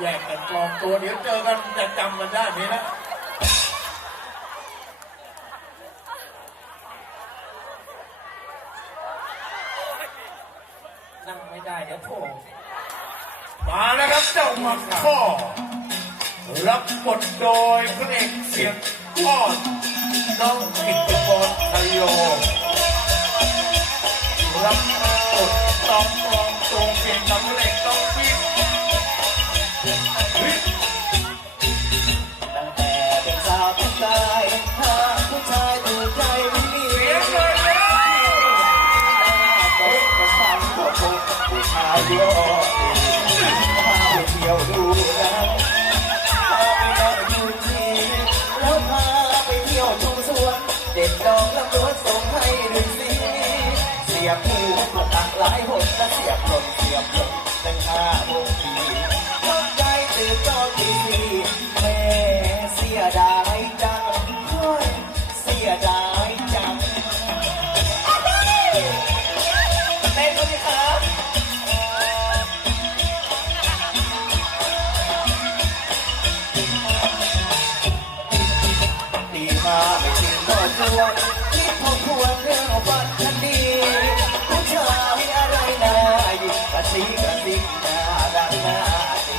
แยกกันกองตัวเดี๋ยวเจอกันจะจำกันได้ไหมนะนั่งไม่ได้เดี๋ยวโผล่มาแล้วครับเจ้ามังข้อรับบทโดยพระเอกเสียงพ่อน้องกิตกรไทยโยรับบทต้องปลอมตรงเก่งกับพระเอกต้อง มสวนเด็กดอกลำดวนส่งให้ดูสิเสียบหูก็ตักหลายหนและเสียบหล่นเสียบหล่นตั้งห้าโมงทีตกใจตื่นตอนตีสี่ งก็ชวนคิดทบทวนเรื่องฝันคันดีผู้ชายอะไรน่าหยิบกระซิกกระซิกน่ารักน่าดี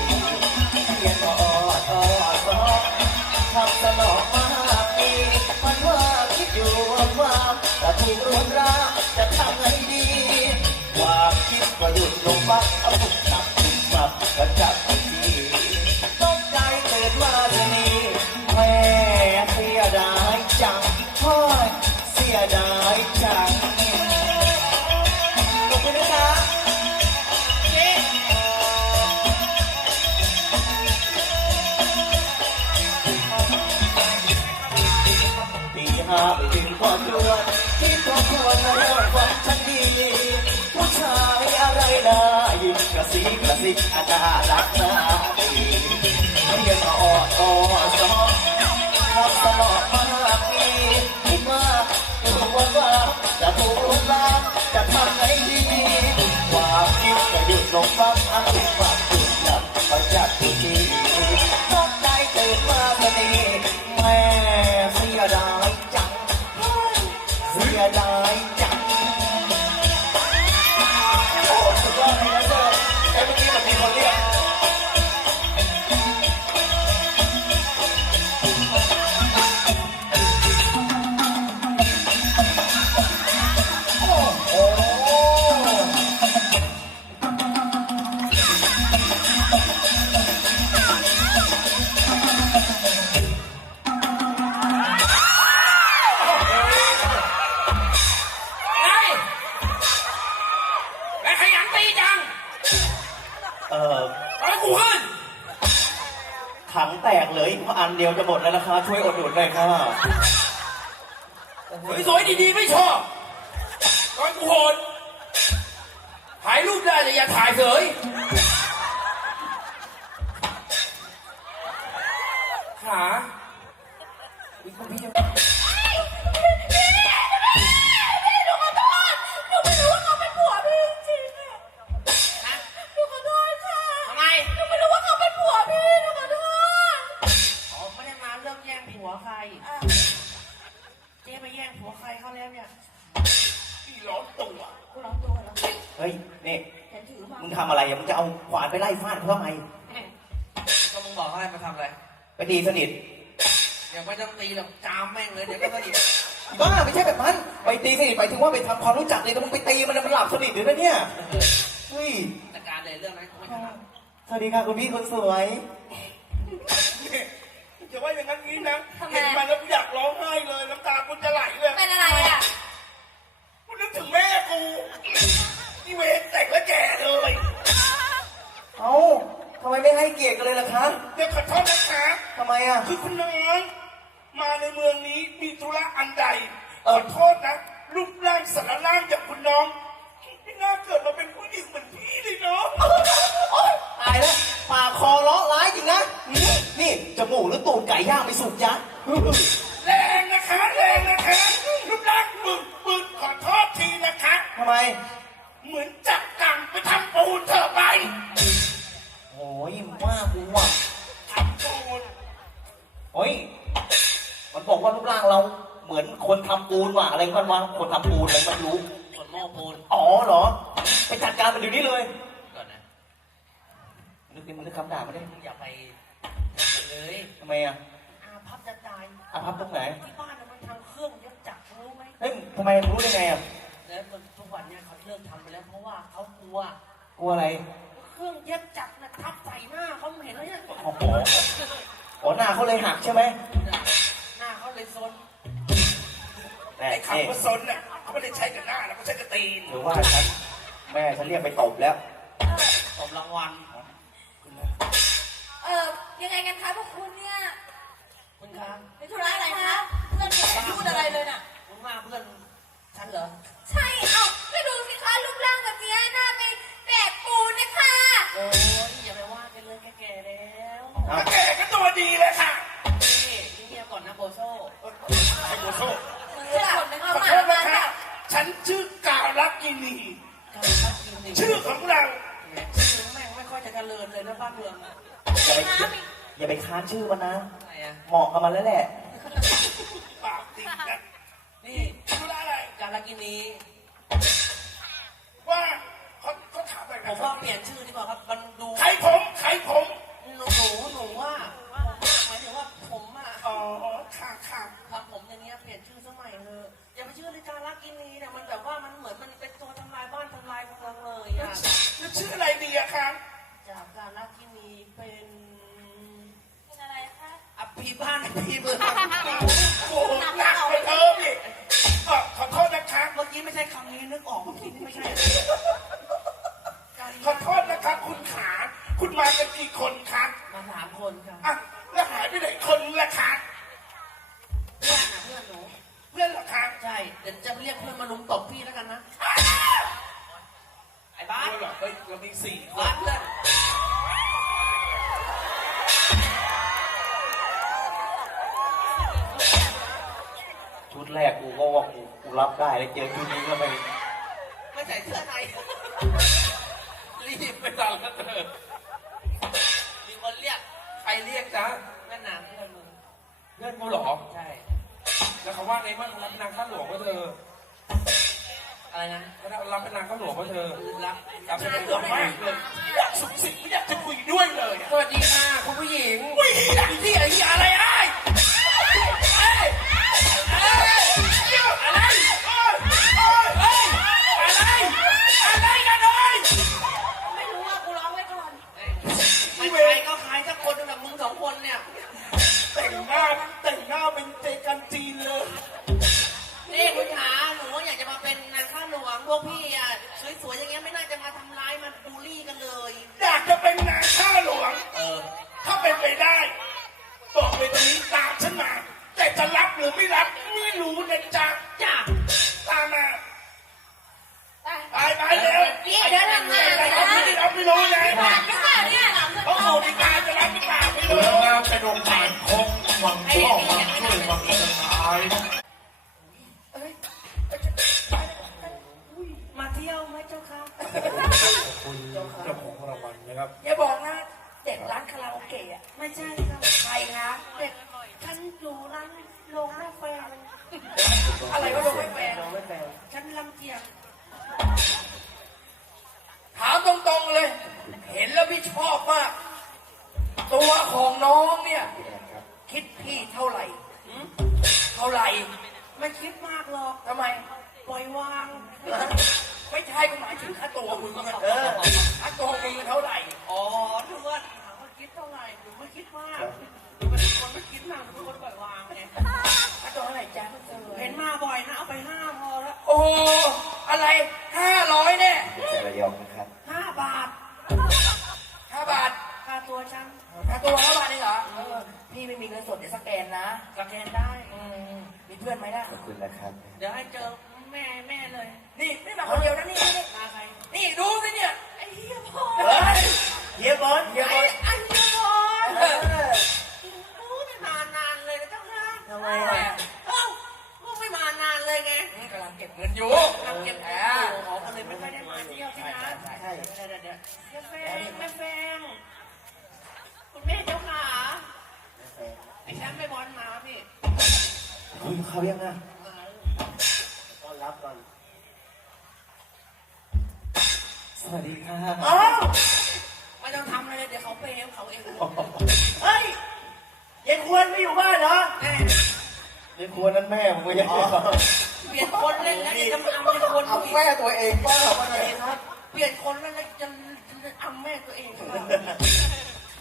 เพียงก็ออดออดซอทำตลอดมากมีมันว่าคิดอยู่ว่าแต่ถูกรวนรามจะทำไงดีความคิดก็หยุดลงปั๊บเอาปุ ตีห้าไปถึงก่อดวที่ครอบครัวมาเริ่มฝันฉันดี ผู้ชายอะไรนะยิ่งกระซิกกระซิกอาจารักนาดีเรียนมาออดออดซอทำตลอดมากมีคิดมากตัววันว่าจะถูกลาจะทำไงดีความคิดจะหยุดลงฟังอันติดความจุดหนั ยอันเดียวจะหมดแล้วนะคะช่วยอดหนุนหน่อยครับสวยๆดีๆไม่ชอบตอนกูโหดถ่ายรูปได้แต่อย่าถ่ายเสยขาอีกคนพี่ เอาขวานไปไล่ฟาดเขาทำไมก็มึงบอกเขาให้มาทำอะไร ไปตีสนิทเดี๋ยวไม่ต้องตีหรอกจามแม่งเลยเดี๋ยวก็สนิทบ้าไม่ใช่แบบนั้น ไปตีสนิทไปถึงว่าไปทำความรู้จักเลยแต่มึงไปตีมันนะมันหลับสนิทหรือนะเนี่ยเฮ้ยจัดการเลยเรื่องนั้นกูไม่ถนัดสวัสดีค่ะคุณพี่คนสวยจะว่าอย่างนั้นนี้นะเห็นมันแล้วกูอยากร้องไห้เลยน้ำตากูจะไหลเลยเป็นอะไรอะกูนึกถึงแม่กูนี่เวรแต่งแล้วแก่เลย เอ้าทำไมไม่ให้เกียรติกันเลยล่ะคะเดี๋ยวขอโทษนะคะทำไมอะ คือคุณน้องมาในเมืองนี้มีธุระอันใดเอขออโทษนะรูปร่างสารร่างอย่างคุณน้องไม่น่าเกิดมาเป็นผู้หญิงเหมือนพี่เลยเนาะโอ๊ยตายแล้วปากคอเลาะร้ายจริงนะนี่นี่จมูกหรือตูดไก่ย่างไปสุกยักษ์แรงนะคะแรงนะคะรูปร่างมึงมึงขอโทษทีนะคะทำไม เหมือนจับกังไปทำปูนเถอะไปโารูปร่างเราเหมือนคนทำปูนว่ะอะไรกันวะคนทำปูนอะไรไม่รู้ คนโม่ปูนอ๋อเหรอ ไปจัดการมันเดี๋ยวนี้เลยก่อนนะนึกดิมันนึกคำด่าไม่ได้มึงอย่าไปเลยทำไมอะอาพับจะตายอาภัพตรงไหนที่บ้านน่ะมันทำเครื่องเย็บจักรรู้ไหมเฮ้ยทำไมรู้ได้ไงอะแล้วทุกวันเนี่ยเขาเลิกทำไปแล้วเพราะว่าเขากลัว กลัวอะไรเครื่องเย็บจักรน่ะทับใส่หน้าเขาเห็นแล้วเนี่ยโอ้โหอ๋อหน้าเขาเลยหักใช่ไหมหน้า เขาเลยซนแต่ไอ้เอ๊ะคำว่าซนเนี่ยเขาไม่ได้ใช้กับหน้าแล้วเขาใช้กับตีน หรือว่าฉันแม่ฉันเรียกไปตบแล้ว ตบรางวัล เออยังไงกันคะพวกคุณเนี่ย งไม่ค่อยจะเจริญเลยนะบ้านเมืองอะอย่าไปอย่าไปค้านชื่อมันนะ อะไรอะเหมาะกับมันแล้วแหละ ปากติดนะนี่ธุระอะไรการละกินนี้ว่าเขาเขาถามไปผมว่าเปลี่ยนชื่อดีกว่าครับ มันดูใครผมใครผมหนูหนูหนูว่าหมายถึงว่าผมอะอ๋อค่ะค่ะทำผมอย่างเงี้ยเปลี่ยนชื่อสมัยเถอะอย่าไปชื่อเลยการละกินนี้เนี่ยมันแบบว่ามันเหมือนมันเป็นตัวทำลายบ้านทำลายเมืองเลยอะแล้วชื่ออะไร บ้านอภิเมืองโอ้โหหนักไปเธออีกเอ่อขอโทษนะคะเมื่อกี้ไม่ใช่คำนี้นึกออกเมื่อกี้นี่ไม่ใช่ขอโทษนะคะคุณขา คุณมากันกี่คนคะมาสามคนค่ะอะแล้วหายไปไหนคนละคะเพื่อนอะเพื่อนหนู เพื่อนเหรอคะใช่ เดี๋ยวจะเรียกเพื่อนมาลุมตบพี่แล้วกันนะ ไอ้บ้านเพื่อนเหรอเฮ้ยเรามีสี่คน บ้านเพื่อน แรกกูก็ว่ากูกูรับได้แล้วเจอชุดนี้ก็ไปไม่ใส่เสื้อในรีบไปตามกันเถอะมีคนเรียกใครเรียกจ๊ะแม่นางเพื่อนมึงเพื่อนกูเหรอ ใช่ แล้วเขาว่าไงบ้างรับเป็นนางข้าหลวงวะเธออะไรนะรับเป็นนางข้าหลวงวะเธอรักรับเป็นนางข้าหลวงมากเลยอยากสุขสิไม่อยากจะคุยด้วยเลยอะสวัสดีค่ะคุณผู้หญิงอุ้ยที่ไอ้ที่อะไรไอ้ไของรางวัลนะครับ อย่าบอกนะเด็กร้านคาราโอเกะอะไม่ใช่ครับใครนะเด็กฉันอยู่ร้านโรงกาแฟอะไรก็ลงไม่แฟนฉันลำเจียงถามตรงๆเลย เห็นแล้วพี่ชอบมาก ตัวของน้องเนี่ย คิดพี่เท่าไหร่หืมเท่าไหร่ไม่คิดมากหรอกทำไม ปล่อยวาง ไม่ใช่ก็หมายถึงค่าตัวมึงอะเออค่าตัวมึงเท่าไหร่ อ๋อทุกคนถามว่าคิดเท่าไหร่หนูไม่คิดมากหนูเป็นคนไม่คิดมากหนูเป็นคนปล่อยวางไงค่าตัวเท่าไหร่จ๊ะเห็นมาบ่อยนะเอาไปห้าพอแล้ว โอ้โหอะไรห้าร้อยเนี่ยเจอเดียวนะครับห้าบาทห้าบาทค่าตัวฉันค่าตัวห้าบาทเองเหรอเออพี่ไม่มีเงินสดเดี๋ยวสแกนนะสแกนได้อืมมีเพื่อนไหมนะขอบคุณนะครับ เดี๋ยวให้เจอ แม่แม่เลย นี่ไม่มาคนเดียวนะนี่นี่มาใครนี่ดูสิเนี่ยไอ้เหี้ยพ่อเฮ้ยเฮียบอลเดี๋ยวก่อนไอ้เหี้ยพ่อเออรู้ไม่มานานเลยนะเจ้าค่ะทำไมทำไมอะอะเอ้าลูกไม่มานานเลยไงอืมกำลังเก็บเงินอยู่ทำเก็บแหเงินมอยู่อ๋อก็เลยไม่ค่อยได้มาเที่ยวที่นั่นใช่ใช่ใช่เดี๋ยวเดี๋ยวเดี๋ยวแม่แฟงแม่แฟงคุณแม่เจ้าขาไอ้แชมป์ไม่บอลมาพี่เขายังอะต้อน รับก่อน สวัสดีค่ะอ้าวไม่ต้องทำอะไรเลยเดี๋ยวเขาเปย์เขาเองเฮ้ยยายควรไม่อยู่บ้านเหรอแม่ยายควรนั่นแม่ผมไม่ใช่เปลี่ยนคนเล่นแล้วเดี๋ยวจะมาอำเป็นคนเอาอีกแม่ตัวเองป้าว่าไงครับ เปลี่ยนคนแล้วแล้วจะจะอำแม่ตัวเองหรือเปล่า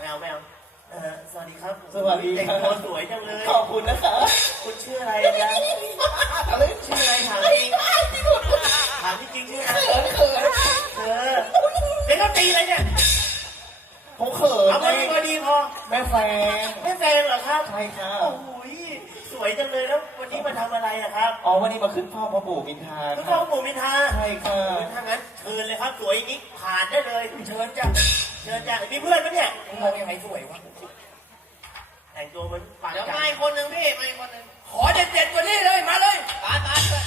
แมวแมว เออสวัสดีครับสวัสดีแต่งตัวสวยจังเลย ขอบคุณนะคะคุณชื่ออะไรจ๊ะอะไรชื่ออะไรถามจริงถามจริงๆชื่ออะไรเขินเขินเธอเป็นต้องตีอะไรเนี่ย ผมเขินเอาพอดีพอดีพอแม่แฟนไม่แฟนเหรอครับ ใช่ค่ะโอ้โหสวยจังเลยแล้ววันนี้มาทำอะไรอะครับอ๋อวันนี้มาขึ้นเฝ้าพ่อปู่มินทาคุณคพ่อรับปู่มินทาใช่ค่ะถ้างั้นเชิญเลยครับสวยอย่างนี้ผ่านได้เลย เชิญจ้ะเชิญจ้ะมีเพื่อนไหมเนี่ย มึงมองยังไงสวยวะ แต่งตัวเหมือนป่าเดี๋ยวจัมาอีกคนหนึ่งพี่มาอีกคนหนึ่งขอเด็ดๆกว่านี้เลยมาเลยตายตายเลย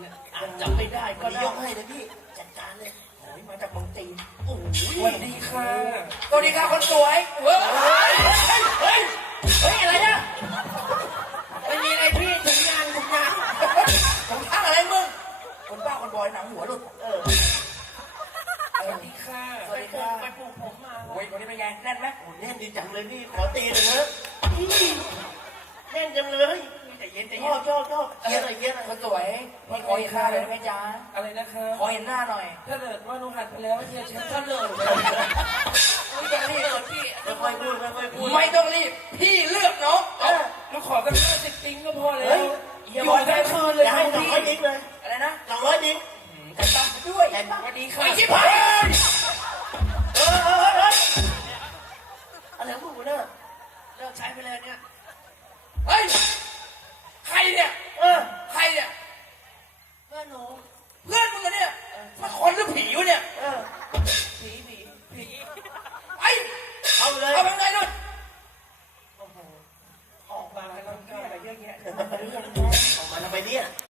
เนี่ยอาจจะไม่ได้ก็วันนี้ได้ยกให้เลยพี่ จัดการเลยโอ้ยมาจากเมืองจีนโอ้โหสวัสดีค่ะสวัสดีค่ะคนสวยเฮ้ยเฮ้ยเฮ้ยอะไรเนี่ยไม่มีอะไรพี่ถึงงานถึงงานผมทำอะไรมึงคนบ้าคนบอยหนังหัวหลุดเออสวัสดีค่ะไปปลูกไปปลูกผมมาโอ้ยวันนี้เป็นไงแน่นไหมโอ้แน่นดีจังเลยพี่ขอตีหน่อยเถอะอี๋แน่นจังเลยใจเย็นใจเย็นโจ้โจ้เย็นหน่ยเย็นหน่อยคสวยไม่ขอเห็นหน้าเลยไม่จ้าอะไรนะครับขอเห็นหน้าหน่อยถ้าเกิดว่าน้องหัดไปแล้วเฮียฉันก็เลยไม่ต้องรีบพี่ไม่ค่อยพูดไม่ค่อยพูดไม่ต้องรีบ พี่เลือกเนาะมาขอกันห้าสิบติ้งก็พอแล้วอยู่ได้คืนเลยให้สองร้อยดิ้งเลยอะไรนะสองร้อยดิ้งแต่ต้องด้วยแต่ต้องดีค่ะไม่ใช่พัน